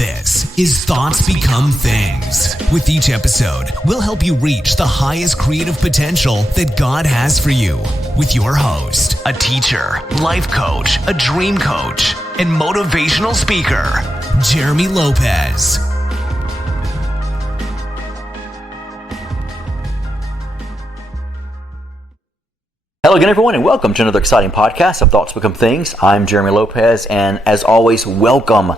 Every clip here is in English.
This is Thoughts Become Things. With each episode, we'll help you reach the highest creative potential that God has for you. With your host, a teacher, life coach, a dream coach, and motivational speaker, Jeremy Lopez. Hello again, everyone, and welcome to another exciting podcast of Thoughts Become Things. I'm Jeremy Lopez, and as always, welcome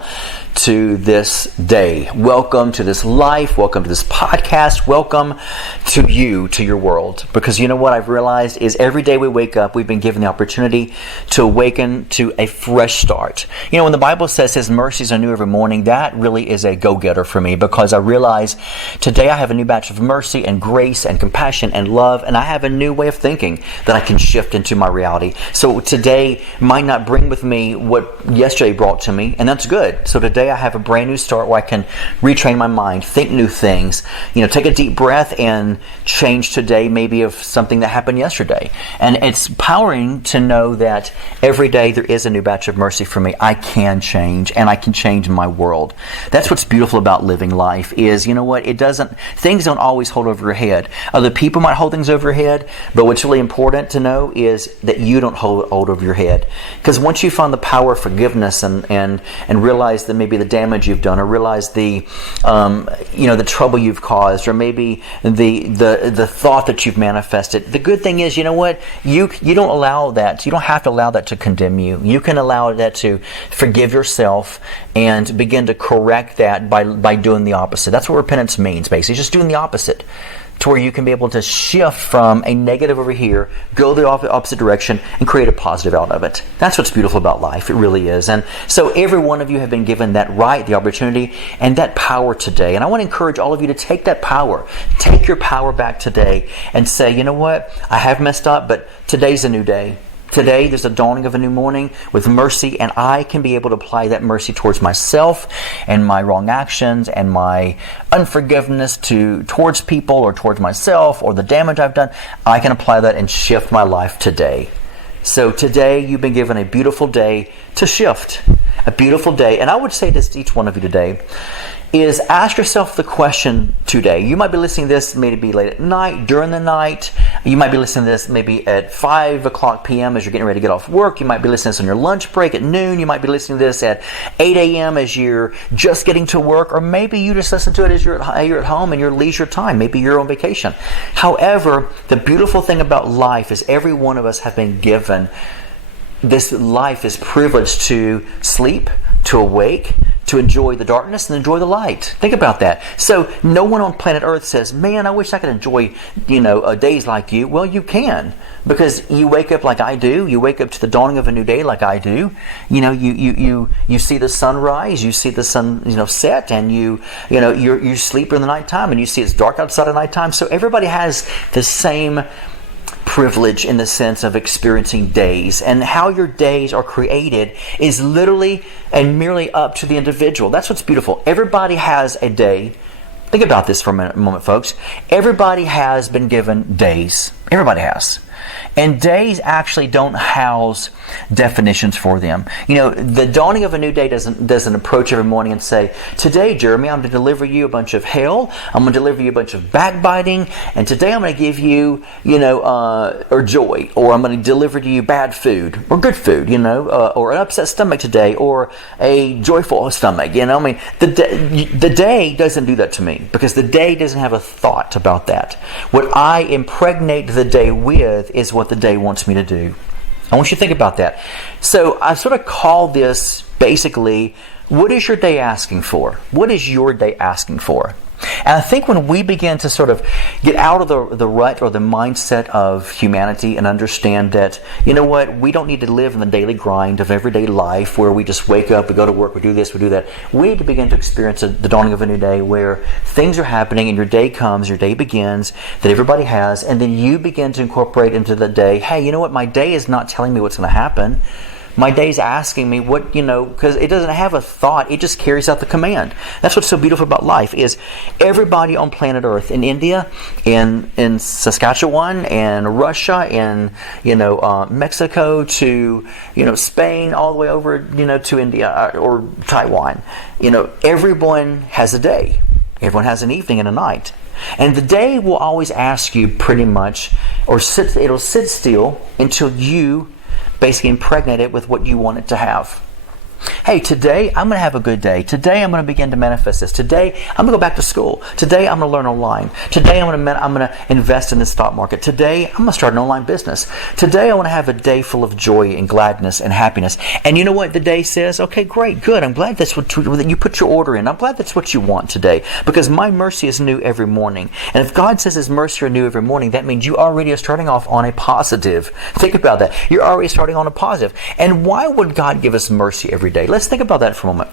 to this day. Welcome to this life. Welcome to this podcast. Welcome to you, to your world. Because you know what I've realized is every day we wake up, we've been given the opportunity to awaken to a fresh start. You know, when the Bible says His mercies are new every morning, that really is a go-getter for me, because I realize today I have a new batch of mercy and grace and compassion and love, and I have a new way of thinking that I can shift into my reality. So today might not bring with me what yesterday brought to me, and that's good. So today I have a brand new start where I can retrain my mind, think new things, take a deep breath and change today maybe of something that happened yesterday. And it's empowering to know that every day there is a new batch of mercy for me. I can change, and I can change my world. That's what's beautiful about living life is, things don't always hold over your head. Other people might hold things over your head, but what's really important to know is that you don't hold over your head. Because once you find the power of forgiveness and realize that maybe the damage you've done, or realize the trouble you've caused, or maybe the thought that you've manifested, the good thing is, you don't allow that. You don't have to allow that to condemn you. You can allow that to forgive yourself and begin to correct that by doing the opposite. That's what repentance means, basically, just doing the opposite, to where you can be able to shift from a negative over here, go the opposite direction, and create a positive out of it. That's what's beautiful about life. It really is. And so every one of you have been given that right, the opportunity, and that power today. And I want to encourage all of you to take that power. Take your power back today and say, you know what? I have messed up, but today's a new day. Today, there's a dawning of a new morning with mercy, and I can be able to apply that mercy towards myself and my wrong actions and my unforgiveness towards people or towards myself or the damage I've done. I can apply that and shift my life today. So today, you've been given a beautiful day to shift. A beautiful day. And I would say this to each one of you today, is ask yourself the question today. You might be listening to this maybe late at night, during the night. You might be listening to this maybe at 5 o'clock p.m. as you're getting ready to get off work. You might be listening to this on your lunch break at noon. You might be listening to this at 8 a.m. as you're just getting to work. Or maybe you just listen to it as you're at home in your leisure time. Maybe you're on vacation. However, the beautiful thing about life is every one of us have been given this life is privileged to sleep, to awake, to enjoy the darkness and enjoy the light. Think about that. So no one on planet Earth says, man, I wish I could enjoy, days like you. Well, you can, because you wake up like I do. You wake up to the dawning of a new day like I do. You see the sunrise, you see the sun, set, and you sleep in the nighttime, and you see it's dark outside at nighttime. So everybody has the same privilege in the sense of experiencing days, and how your days are created is literally and merely up to the individual. That's what's beautiful. Everybody has a day. Think about this for a moment, folks. Everybody has been given days. Everybody has. And days actually don't house definitions for them. The dawning of a new day doesn't approach every morning and say, today, Jeremy, I'm going to deliver you a bunch of hell. I'm going to deliver you a bunch of backbiting. And today I'm going to give you, or joy. Or I'm going to deliver to you bad food or good food, or an upset stomach today, or a joyful stomach. The day doesn't do that to me, because the day doesn't have a thought about that. What I impregnate the day with is what the day wants me to do. I want you to think about that. So I sort of call this basically, what is your day asking for? What is your day asking for? And I think when we begin to sort of get out of the rut or the mindset of humanity and understand that, we don't need to live in the daily grind of everyday life where we just wake up, we go to work, we do this, we do that. We need to begin to experience the dawning of a new day where things are happening and your day comes, your day begins, that everybody has, and then you begin to incorporate into the day, hey, my day is not telling me what's going to happen. My day's asking me what, because it doesn't have a thought. It just carries out the command. That's what's so beautiful about life is everybody on planet Earth, in India, in Saskatchewan, in Russia, in, Mexico to, Spain, all the way over, to India or Taiwan. Everyone has a day. Everyone has an evening and a night. And the day will always ask you pretty much, it'll sit still until you basically impregnate it with what you want it to have. Hey, today I'm going to have a good day. Today I'm going to begin to manifest this. Today I'm going to go back to school. Today I'm going to learn online. Today I'm going to invest in the stock market. Today I'm going to start an online business. Today I want to have a day full of joy and gladness and happiness. And you know what the day says? Okay, great, good. I'm glad that's what you put your order in. I'm glad that's what you want today because my mercy is new every morning. And if God says His mercy are new every morning, that means you already are starting off on a positive. Think about that. You're already starting on a positive. And why would God give us mercy every day? Let's think about that for a moment.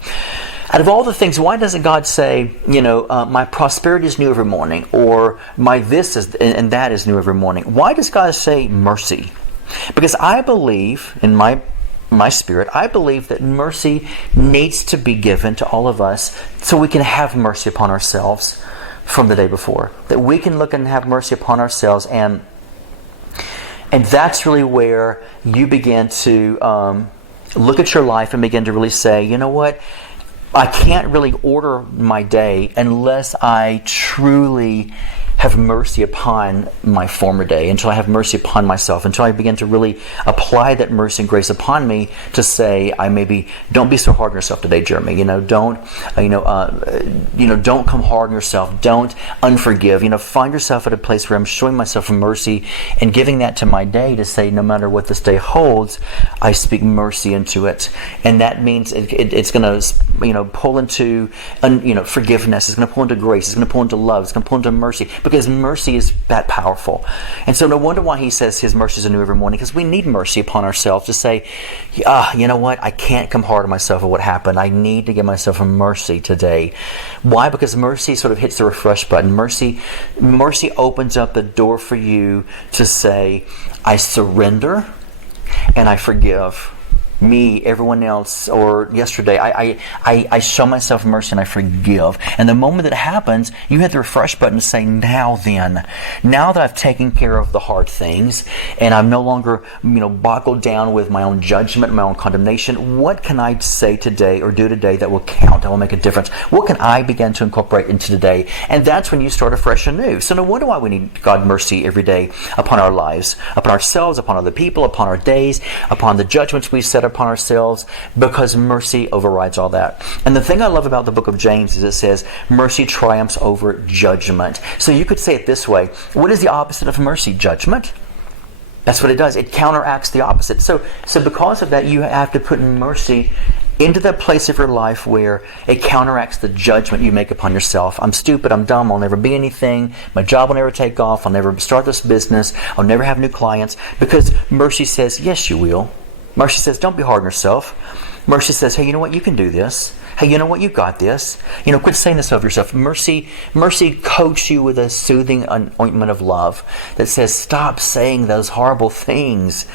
Out of all the things, why doesn't God say, my prosperity is new every morning, or my this is and that is new every morning? Why does God say mercy? Because I believe in my spirit, I believe that mercy needs to be given to all of us so we can have mercy upon ourselves from the day before. That we can look and have mercy upon ourselves, and that's really where you begin to look at your life and begin to really say, you know what? I can't really order my day unless I truly have mercy upon my former day, until I have mercy upon myself, until I begin to really apply that mercy and grace upon me to say, don't be so hard on yourself today, Jeremy. Don't come hard on yourself. Don't unforgive. Find yourself at a place where I'm showing myself mercy and giving that to my day to say, no matter what this day holds, I speak mercy into it. And that means it's going to, pull into, forgiveness. It's going to pull into grace. It's going to pull into love. It's going to pull into mercy. Because mercy is that powerful. And so no wonder why He says His mercies are new every morning, because we need mercy upon ourselves to say, you know what? I can't come hard on myself for what happened. I need to give myself a mercy today. Why? Because mercy sort of hits the refresh button. Mercy opens up the door for you to say, I surrender and I forgive. Me, everyone else, or yesterday, I show myself mercy and I forgive. And the moment that happens, you hit the refresh button to say, now that I've taken care of the hard things, and I'm no longer, boggled down with my own judgment, my own condemnation, what can I say today or do today that will count, that will make a difference? What can I begin to incorporate into today? And that's when you start afresh and new. So no wonder why we need God's mercy every day upon our lives, upon ourselves, upon other people, upon our days, upon the judgments we set upon ourselves, because mercy overrides all that. And the thing I love about the book of James is it says mercy triumphs over judgment. So you could say it this way: what is the opposite of mercy? Judgment. That's what it does. It counteracts the opposite. So because of that, you have to put mercy into that place of your life where it counteracts the judgment you make upon yourself. I'm stupid, I'm dumb, I'll never be anything, my job will never take off, I'll never start this business, I'll never have new clients. Because mercy says, yes, you will. Mercy says, don't be hard on yourself. Mercy says, hey, you know what? You can do this. Hey, you know what? You got this. Quit saying this of yourself. Mercy coats you with a soothing ointment of love that says, stop saying those horrible things.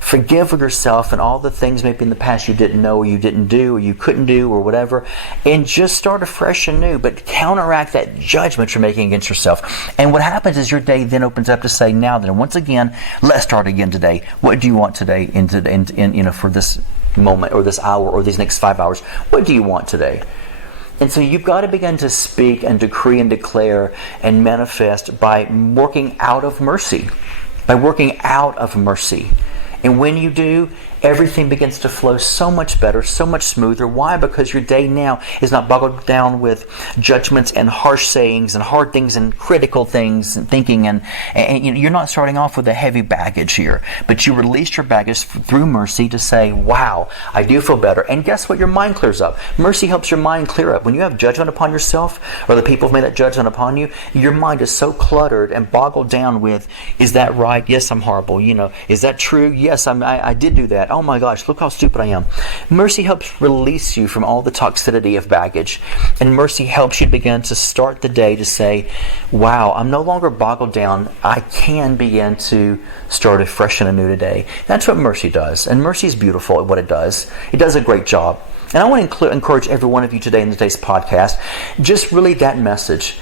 Forgive yourself and all the things maybe in the past you didn't know, or you didn't do, or you couldn't do, or whatever, and just start afresh and new, but counteract that judgment you're making against yourself. And what happens is your day then opens up to say, now then, once again, let's start again today. What do you want today for this moment, or this hour, or these next 5 hours? What do you want today? And so you've got to begin to speak and decree and declare and manifest by working out of mercy. By working out of mercy. And when you do, everything begins to flow so much better, so much smoother. Why? Because your day now is not boggled down with judgments and harsh sayings and hard things and critical things and thinking. And you're not starting off with a heavy baggage here. But you released your baggage through mercy to say, wow, I do feel better. And guess what? Your mind clears up. Mercy helps your mind clear up. When you have judgment upon yourself, or the people have made that judgment upon you, your mind is so cluttered and boggled down with, is that right? Yes, I'm horrible. Is that true? Yes, I did do that. oh my gosh, look how stupid I am. Mercy helps release you from all the toxicity of baggage. And mercy helps you begin to start the day to say, wow, I'm no longer boggled down. I can begin to start afresh and anew today. That's what mercy does. And mercy is beautiful at what it does. It does a great job. And I want to encourage every one of you today in today's podcast, just really that message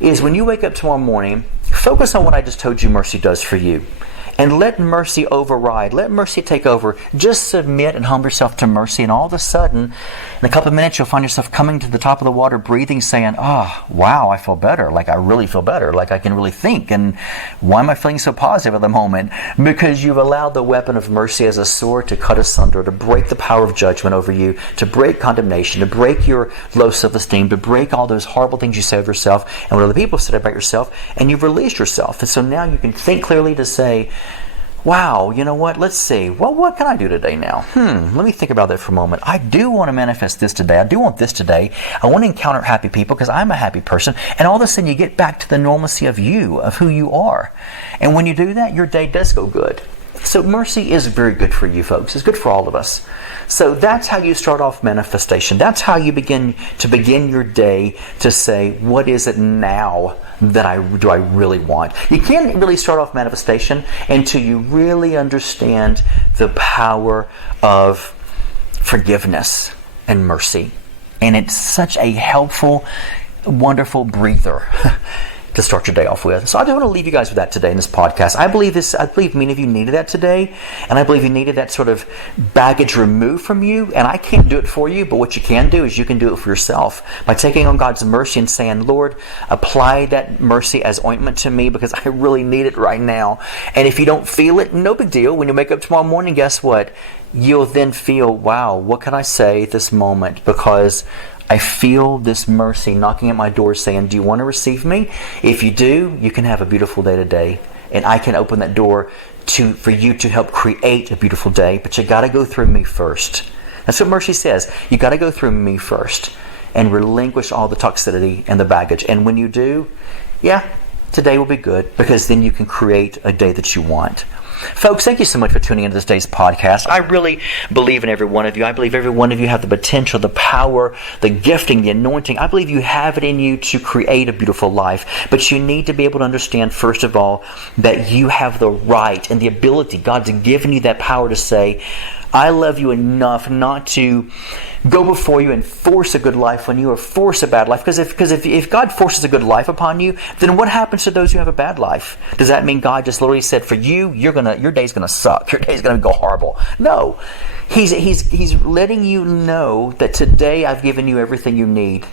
is when you wake up tomorrow morning, focus on what I just told you mercy does for you. And let mercy override. Let mercy take over. Just submit and humble yourself to mercy. And all of a sudden, in a couple of minutes, you'll find yourself coming to the top of the water, breathing, saying, wow, I feel better. Like I really feel better. Like I can really think. And why am I feeling so positive at the moment? Because you've allowed the weapon of mercy as a sword to cut asunder, to break the power of judgment over you, to break condemnation, to break your low self-esteem, to break all those horrible things you say of yourself and what other people said about yourself. And you've released yourself. And so now you can think clearly to say, wow, you know what? Let's see. Well, what can I do today now? Let me think about that for a moment. I do want to manifest this today. I do want this today. I want to encounter happy people because I'm a happy person. And all of a sudden you get back to the normalcy of you, of who you are. And when you do that, your day does go good. So mercy is very good for you folks. It's good for all of us. So that's how you start off manifestation. That's how you begin your day to say, what is it now that I really want? You can't really start off manifestation until you really understand the power of forgiveness and mercy. And it's such a helpful, wonderful breather to start your day off with. So I just want to leave you guys with that today in this podcast. I believe many of you needed that today, and I believe you needed that sort of baggage removed from you, and I can't do it for you, but what you can do is you can do it for yourself by taking on God's mercy and saying, Lord, apply that mercy as ointment to me because I really need it right now. And if you don't feel it, no big deal. When you wake up tomorrow morning, guess what? You'll then feel, wow, what can I say at this moment? Because I feel this mercy knocking at my door saying, do you want to receive me? If you do, you can have a beautiful day today. And I can open that door for you to help create a beautiful day. But you got to go through me first. That's what mercy says. You got to go through me first and relinquish all the toxicity and the baggage. And when you do, today will be good because then you can create a day that you want. Folks, thank you so much for tuning into this day's podcast. I really believe in every one of you. I believe every one of you have the potential, the power, the gifting, the anointing. I believe you have it in you to create a beautiful life. But you need to be able to understand, first of all, that you have the right and the ability. God's given you that power to say, I love you enough not to go before you and force a good life on you or force a bad life. Because if God forces a good life upon you, then what happens to those who have a bad life? Does that mean God just literally said, for you, your day's gonna suck. Your day's gonna go horrible. No. He's letting you know that today I've given you everything you need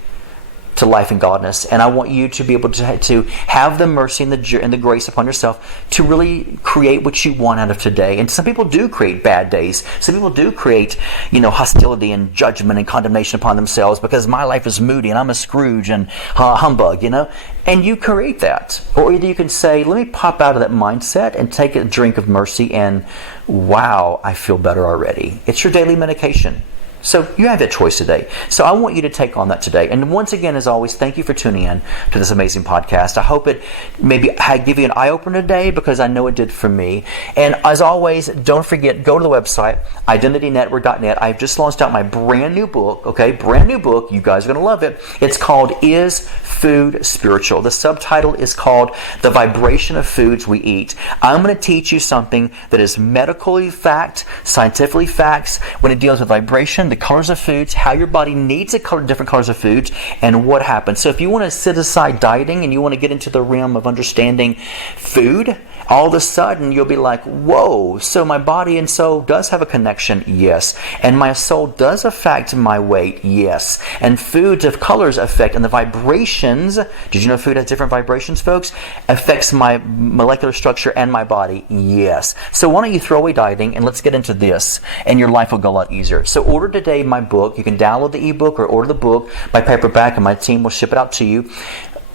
to life and godliness, and I want you to be able to have the mercy and the grace upon yourself to really create what you want out of today. And some people do create bad days. Some people do create, hostility and judgment and condemnation upon themselves because my life is moody and I'm a Scrooge and humbug, And you create that, or either you can say, "Let me pop out of that mindset and take a drink of mercy," and wow, I feel better already. It's your daily medication. So you have that choice today. So I want you to take on that today. And once again, as always, thank you for tuning in to this amazing podcast. I hope it maybe give you an eye-opener today because I know it did for me. And as always, don't forget, go to the website, identitynetwork.net. I've just launched out my brand new book, okay? Brand new book. You guys are going to love it. It's called Is Food Spiritual? The subtitle is called The Vibration of Foods We Eat. I'm going to teach you something that is medically fact, scientifically facts, when it deals with vibration, the colors of foods, how your body needs different colors of foods, and what happens. So if you want to set aside dieting and you want to get into the realm of understanding food, all of a sudden you'll be like, whoa, so my body and soul does have a connection? Yes. And my soul does affect my weight? Yes. And foods of colors affect, and the vibrations, did you know food has different vibrations, folks? Affects my molecular structure and my body? Yes. So why don't you throw away dieting and let's get into this, and your life will go a lot easier. So order today my book. You can download the ebook or order the book by paperback, and my team will ship it out to you.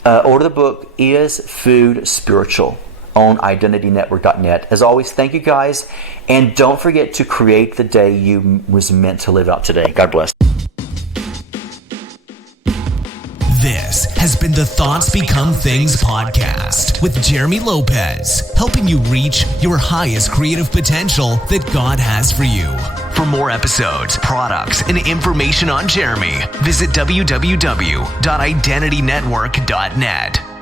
Order the book, Is Food Spiritual? On identitynetwork.net. As always, thank you guys, and don't forget to create the day you was meant to live out today. God bless. This has been the Thoughts Become Things podcast with Jeremy Lopez, helping you reach your highest creative potential that God has for you. For more episodes, products, and information on Jeremy, visit www.identitynetwork.net.